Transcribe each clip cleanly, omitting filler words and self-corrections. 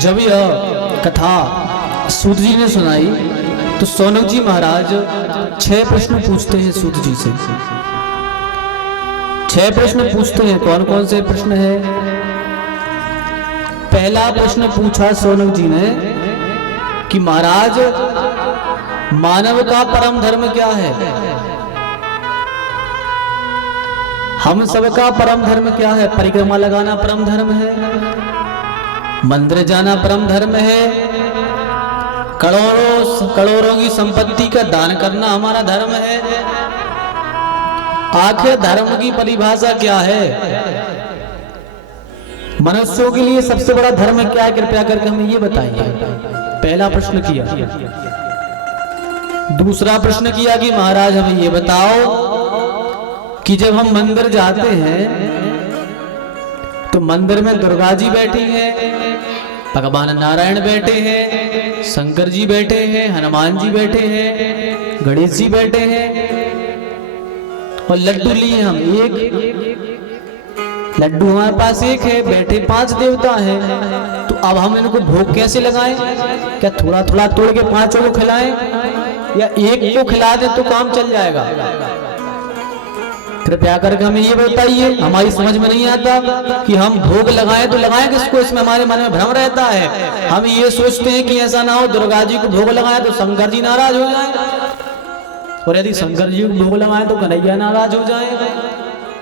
जब यह कथा सूत जी ने सुनाई तो सौनक जी महाराज 6 प्रश्न पूछते हैं सूत जी से। 6 प्रश्न पूछते हैं। कौन कौन से प्रश्न है? पहला प्रश्न पूछा सौनक जी ने कि महाराज मानव का परम धर्म क्या है? हम सबका परम धर्म क्या है? परिक्रमा लगाना परम धर्म है, मंदिर जाना परम धर्म है, करोड़ों की संपत्ति का दान करना हमारा धर्म है। आखिर धर्म की परिभाषा क्या है? मनुष्यों के लिए सबसे बड़ा धर्म क्या है? कृपया करके हमें ये बताइए। पहला प्रश्न किया। दूसरा प्रश्न किया कि महाराज हमें ये बताओ कि जब हम मंदिर जाते हैं तो मंदिर में दुर्गा जी बैठी हैं, भगवान नारायण बैठे हैं, शंकर जी बैठे हैं, हनुमान जी बैठे हैं, गणेश जी बैठे हैं और लड्डू लिए हम एक। लड्डू हमारे पास एक है, बैठे 5 देवता हैं। तो अब हम इनको भोग कैसे लगाएं? क्या थोड़ा थोड़ा तोड़ के 5 को खिलाएं या एक को खिला दे तो काम चल जाएगा? कृपया करके हमें ये बताइए। हमारी समझ में नहीं आता कि हम भोग लगाएं तो लगाएं किसको? इसमें हमारे मन में भ्रम रहता है। हम ये सोचते हैं कि ऐसा ना हो दुर्गा जी को भोग लगाएं तो शंकर जी नाराज हो जाएं, और यदि शंकर जी को भोग लगाएं तो कन्हैया नाराज हो जाए,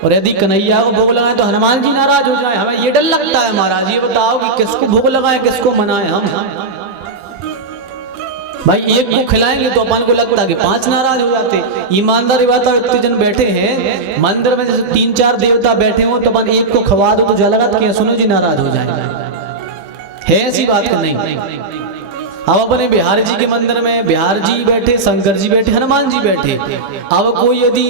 और यदि कन्हैया को भोग लगाएं तो हनुमान जी नाराज हो जाए। हमें ये डर लगता है। महाराज ये बताओ कि किसको भोग लगाएं, किसको मनाएं हम? भाई एक को खिलाएंगे तो अपन को लगता है कि 5 नाराज हो जाते। ईमानदारी बात है, इतने जन बैठे हैं मंदिर में, जैसे 3-4 देवता बैठे हो तो अपन एक को खवा दो तो जो लगता कि सुनो जी नाराज हो जाएंगे। है ऐसी बात कि नहीं? अब अपने बिहार जी के मंदिर में बिहार जी बैठे, शंकर जी बैठे, हनुमान जी बैठे। अब कोई यदि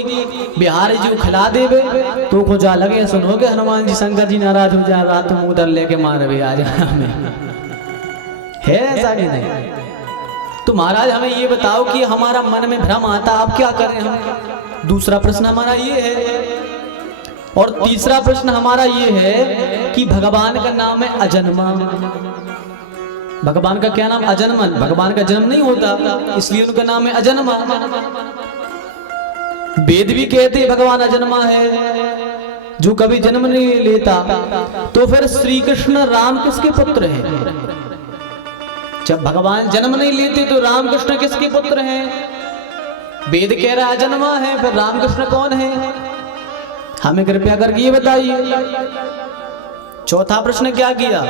बिहार जी को खिला देवे तो को जा लगे सुनो के हनुमान जी शंकर जी नाराज हो जाए, रात में उधर लेके मार भी आ जाए। है ऐसा कि नहीं? तो महाराज हमें ये बताओ कि हमारा मन में भ्रम आता, आप क्या करें हम? दूसरा प्रश्न हमारा ये है। और तीसरा प्रश्न हमारा ये है कि भगवान का नाम है अजन्मा। भगवान का क्या नाम? अजन्मा। भगवान का जन्म नहीं होता, इसलिए उनका नाम है अजन्मा। वेद भी कहते हैं भगवान अजन्मा है, जो कभी जन्म नहीं लेता। तो फिर श्री कृष्ण राम किसके पुत्र हैं? जब भगवान जन्म नहीं लेते तो राम कृष्ण किसके पुत्र हैं? वेद कह रहा है अजन्मा है, फिर राम कृष्ण कौन है? हमें कृपया करके ये बताइए। चौथा प्रश्न क्या किया?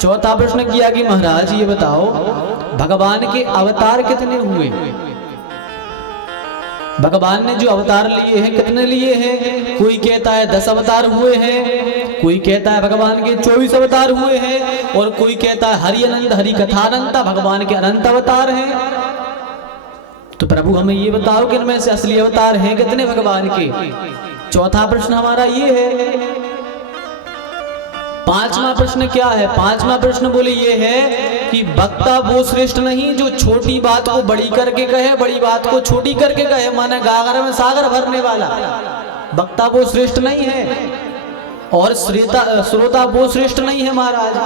चौथा प्रश्न किया कि महाराज ये बताओ भगवान के अवतार कितने हुए? भगवान ने जो अवतार लिए हैं कितने लिए हैं? कोई कहता है 10 अवतार हुए हैं, कोई कहता है भगवान के 24 अवतार हुए हैं, और कोई कहता है हरि अनंत हरि कथानंत भगवान के अनंत अवतार हैं। तो प्रभु हमें ये बताओ कि इनमें से असली अवतार हैं कितने भगवान के? चौथा प्रश्न हमारा ये है। पांचवा प्रश्न क्या है? पांचवा प्रश्न बोले ये है कि वक्ता वो श्रेष्ठ नहीं जो छोटी बात को बड़ी करके कहे, बड़ी बात को छोटी करके कहे, माने गागर में सागर भरने वाला। वक्ता वो श्रेष्ठ नहीं है और श्रोता वो श्रेष्ठ नहीं है महाराज।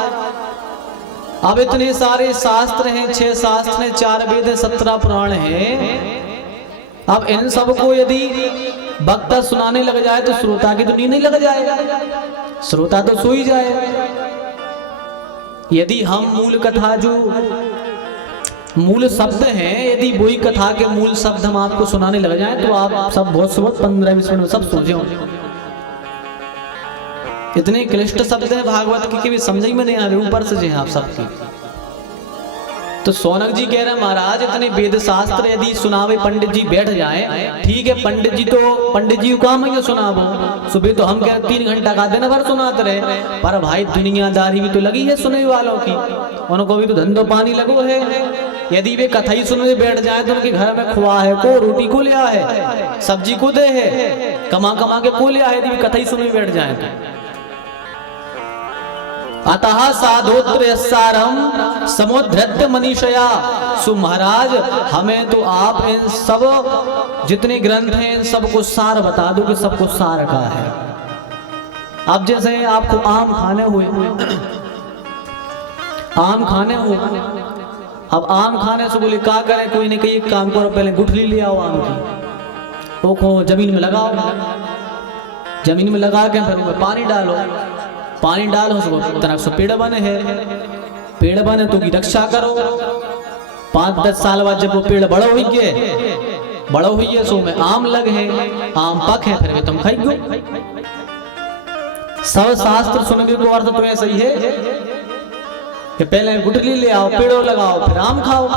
अब इतने सारे शास्त्र हैं, 6 शास्त्र हैं, 4 वेद हैं, 17 पुराण हैं। अब इन सबको यदि वक्ता सुनाने लग जाए तो श्रोता की तो नींद नहीं लग जाएगा, श्रोता तो सो ही जाए। यदि हम मूल कथा जो मूल शब्द हैं, यदि वही कथा के मूल शब्द हम आपको सुनाने लग जाए तो आप सब बहुत 15-20 मिनट में सब सो जाओ। इतने क्लिष्ट शब्द हैं भागवत की भी समझ में नहीं आ रहे, ऊपर से जो आप सबकी। तो सौनक जी कह रहे हैं महाराज इतने वेद शास्त्र यदि सुनावे पंडित जी बैठ जाए, ठीक है पंडित जी को काम है सुनावो। सुबह तो हम कह 3 घंटा का दिन भर सुनाते रहे, पर भाई दुनियादारी भी तो लगी है सुनने वालों की, उनको भी तो धंधो पानी लगो है। यदि वे कथा ही सुनने बैठ जाए तो उनके घर में खुआ है को, रोटी को लिया है, सब्जी को दे है, कमा के को लिया है, यदि वे कथा ही सुनने बैठ जाए तो। अतः साधोत्र यस्सारम समुद्धृत्य मनीषया। सो महाराज हमें तो आप इन सब जितने ग्रंथ हैं इन सबको सार बता दो कि सबको सार का है। अब जैसे आपको आम खाने हुए आम खाने हो। अब आम खाने से बोले क्या करे, कोई ने कही एक काम करो, पहले गुठली ले आओ आम की, वो को जमीन में लगाओ, जमीन में लगा के फिर उसमें पानी डालो, पानी डालो उसको तरह से पेड़ बने है, पेड़ बने तो की रक्षा करो। 5-10 साल बाद जब वो पेड़ बड़ो हुई है सो में आम लग है, आम पक है, फिर तुम खाइगो। सब शास्त्र सुनने को अर्थ तो ऐसा ही है कि पहले गुठली ले आओ, पेड़ों लगाओ, फिर आम खाओ।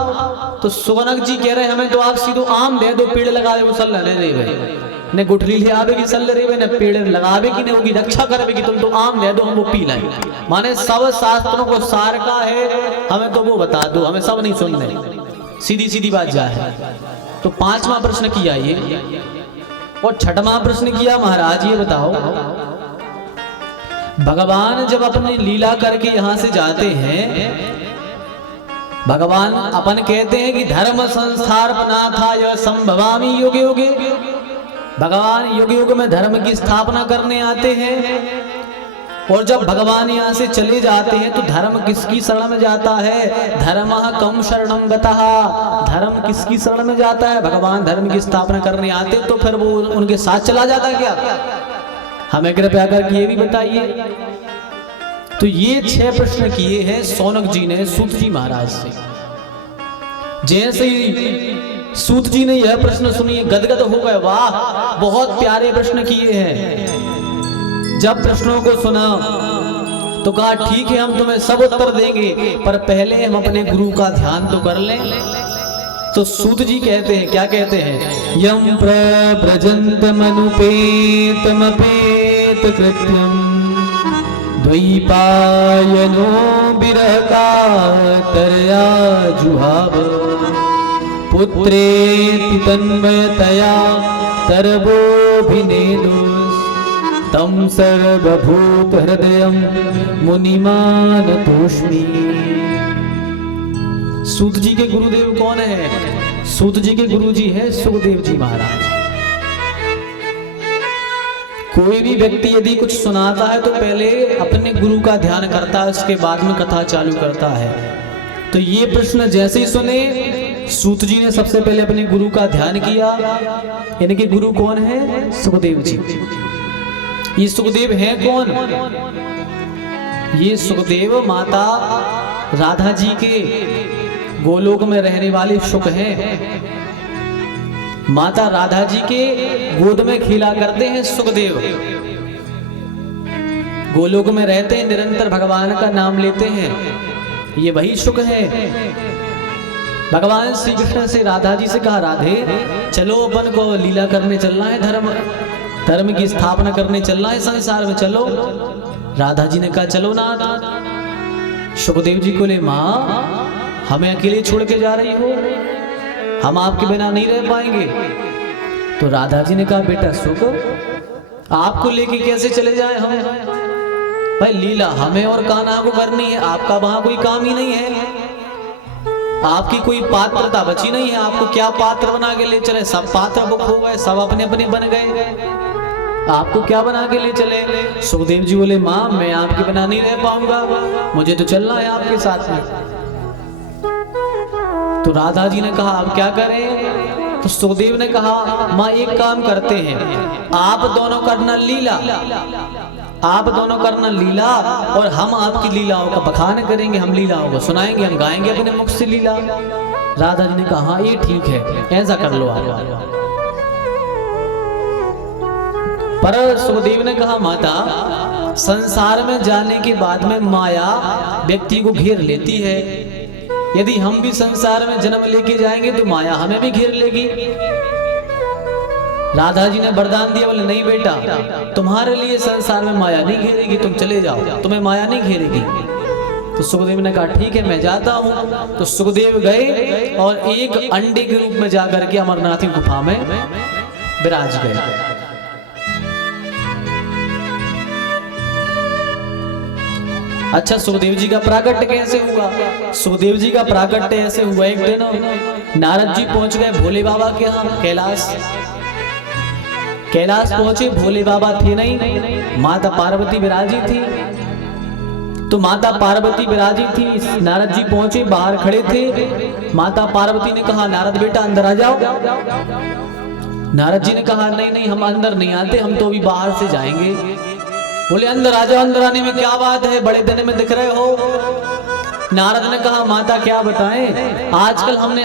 तो सुगनक जी कह रहे हमें तो आप सीधो आम दे दो, पेड़ लगा दे, वो सल ले रहे ने गुठली ले आवे की सल रहे ने पेड़ लगावे की ने होगी रक्षा करवे की, तुम तो आम दे दो हम वो पी लाएं। माने सब शास्त्रों को सार का है, हमें तो वो बता दो, हमें सब नहीं सुनने, सीधी सीधी बात जा है। तो 5वां प्रश्न किया ये, और 6वां प्रश्न किया महाराज ये बताओ, भगवान जब अपनी लीला करके यहां से जाते हैं, भगवान अपन कहते हैं कि धर्म संस्थार नाथाय संभवामि युगे युगे, भगवान युग युग में धर्म की स्थापना करने आते हैं। और जब भगवान यहाँ से चले जाते हैं तो धर्म किसकी शरण में जाता है? धर्मः कम शरणं गतः, धर्म किसकी शरण में जाता है? भगवान धर्म की स्थापना करने आते तो फिर वो उनके साथ चला जाता है क्या? हमें कृपया करके ये भी बताइए। तो ये 6 प्रश्न किए हैं शौनक जी ने सूत जी महाराज से। जैसे ही सूत जी ने यह प्रश्न सुनिए गदगद हो गए, वाह बहुत प्यारे प्रश्न किए हैं। जब प्रश्नों को सुना तो कहा ठीक है हम तुम्हें सब उत्तर देंगे, पर पहले हम अपने गुरु का ध्यान तो कर लें। तो सूत जी कहते हैं, क्या कहते हैं? यम प्रव्रजन्तमनुपेतमपेत कृत्यम द्वैपायनो विरह कातरया जुहाव पुत्रेति तन्मयतया तरवोऽभिनेदुस् तं सर्वभूत हृदयं मुनिमानतोऽस्मि। सूत जी के गुरुदेव कौन है? सूत जी के गुरु जी है सुखदेव जी महाराज। कोई भी व्यक्ति यदि कुछ सुनाता है तो पहले अपने गुरु का ध्यान करता है, उसके बाद में कथा चालू करता है। तो ये प्रश्न जैसे ही सुने सूत जी ने सबसे पहले अपने गुरु का ध्यान किया। इनके गुरु कौन है? सुखदेव जी। ये सुखदेव हैं कौन? ये सुखदेव माता राधा जी के गोलोक में रहने वाले सुख हैं। माता राधा जी के गोद में खेला करते हैं सुखदेव, गोलोक में रहते हैं, निरंतर भगवान का नाम लेते हैं, ये वही सुख है। भगवान श्री कृष्ण से राधा जी से कहा, राधे चलो अपन को लीला करने चलना है, धर्म की स्थापना करने चलना है संसार में, चलो। राधा जी ने कहा चलो ना। सुखदेव जी को ले, माँ हमें अकेले छोड़ के जा रही हो, हम आपके बिना नहीं रह पाएंगे। तो राधा जी ने कहा बेटा सुख आपको लेके कैसे चले जाए हम? भाई लीला हमें और कान्हा को करनी है, आपका वहां कोई काम ही नहीं है, आपकी कोई पात्रता बची नहीं है, आपको क्या पात्र बना के ले चले? सब पात्र बुक हो गए, सब अपने अपने बन गए, आपको क्या बना के ले चले? सुखदेव जी बोले माँ मैं आपके बिना नहीं रह पाऊंगा, मुझे तो चलना है आपके साथ में। तो राधा जी ने कहा अब क्या करें? तो सुखदेव ने कहा माँ एक काम करते हैं, आप दोनों करना लीला, आप दोनों करना लीला और हम आपकी लीलाओं का बखान करेंगे, हम लीलाओं को सुनाएंगे, हम गाएंगे अपने मुख से लीला। राधा जी ने कहा हाँ ये ठीक है, ऐसा कर लो आप। पर सुखदेव ने कहा माता संसार में जाने के बाद में माया व्यक्ति को घेर लेती है, यदि हम भी संसार में जन्म लेके जाएंगे तो माया हमें भी घेर लेगी। राधा जी ने वरदान दिया, बोले नहीं बेटा तुम्हारे लिए संसार में माया नहीं घेरेगी, तुम चले जाओ, तुम्हें माया नहीं घेरेगी। तो सुखदेव ने कहा ठीक है मैं जाता हूँ। तो सुखदेव गए और एक अंडे के रूप में जाकर के अमरनाथ की गुफा में विराज गए। अच्छा सुखदेव जी का प्राकट्य कैसे हुआ? सुखदेव जी का प्राकट्य ऐसे हुआ, एक दिन नारद जी पहुंच गए भोले बाबा के यहाँ कैलाश। कैलाश पहुंचे, भोले बाबा थे नहीं, माता पार्वती विराजी थी। तो माता पार्वती विराजी थी, नारद जी पहुंचे, बाहर खड़े थे। माता पार्वती ने कहा नारद बेटा अंदर आ जाओ। नारद जी ने कहा नहीं नहीं हम अंदर नहीं आते, हम तो अभी बाहर से जाएंगे। बोले अंदर आ जाओ, अंदर आने में क्या बात है, बड़े दिन में दिख रहे हो। नारद ने कहा माता क्या बताएं, आजकल हमने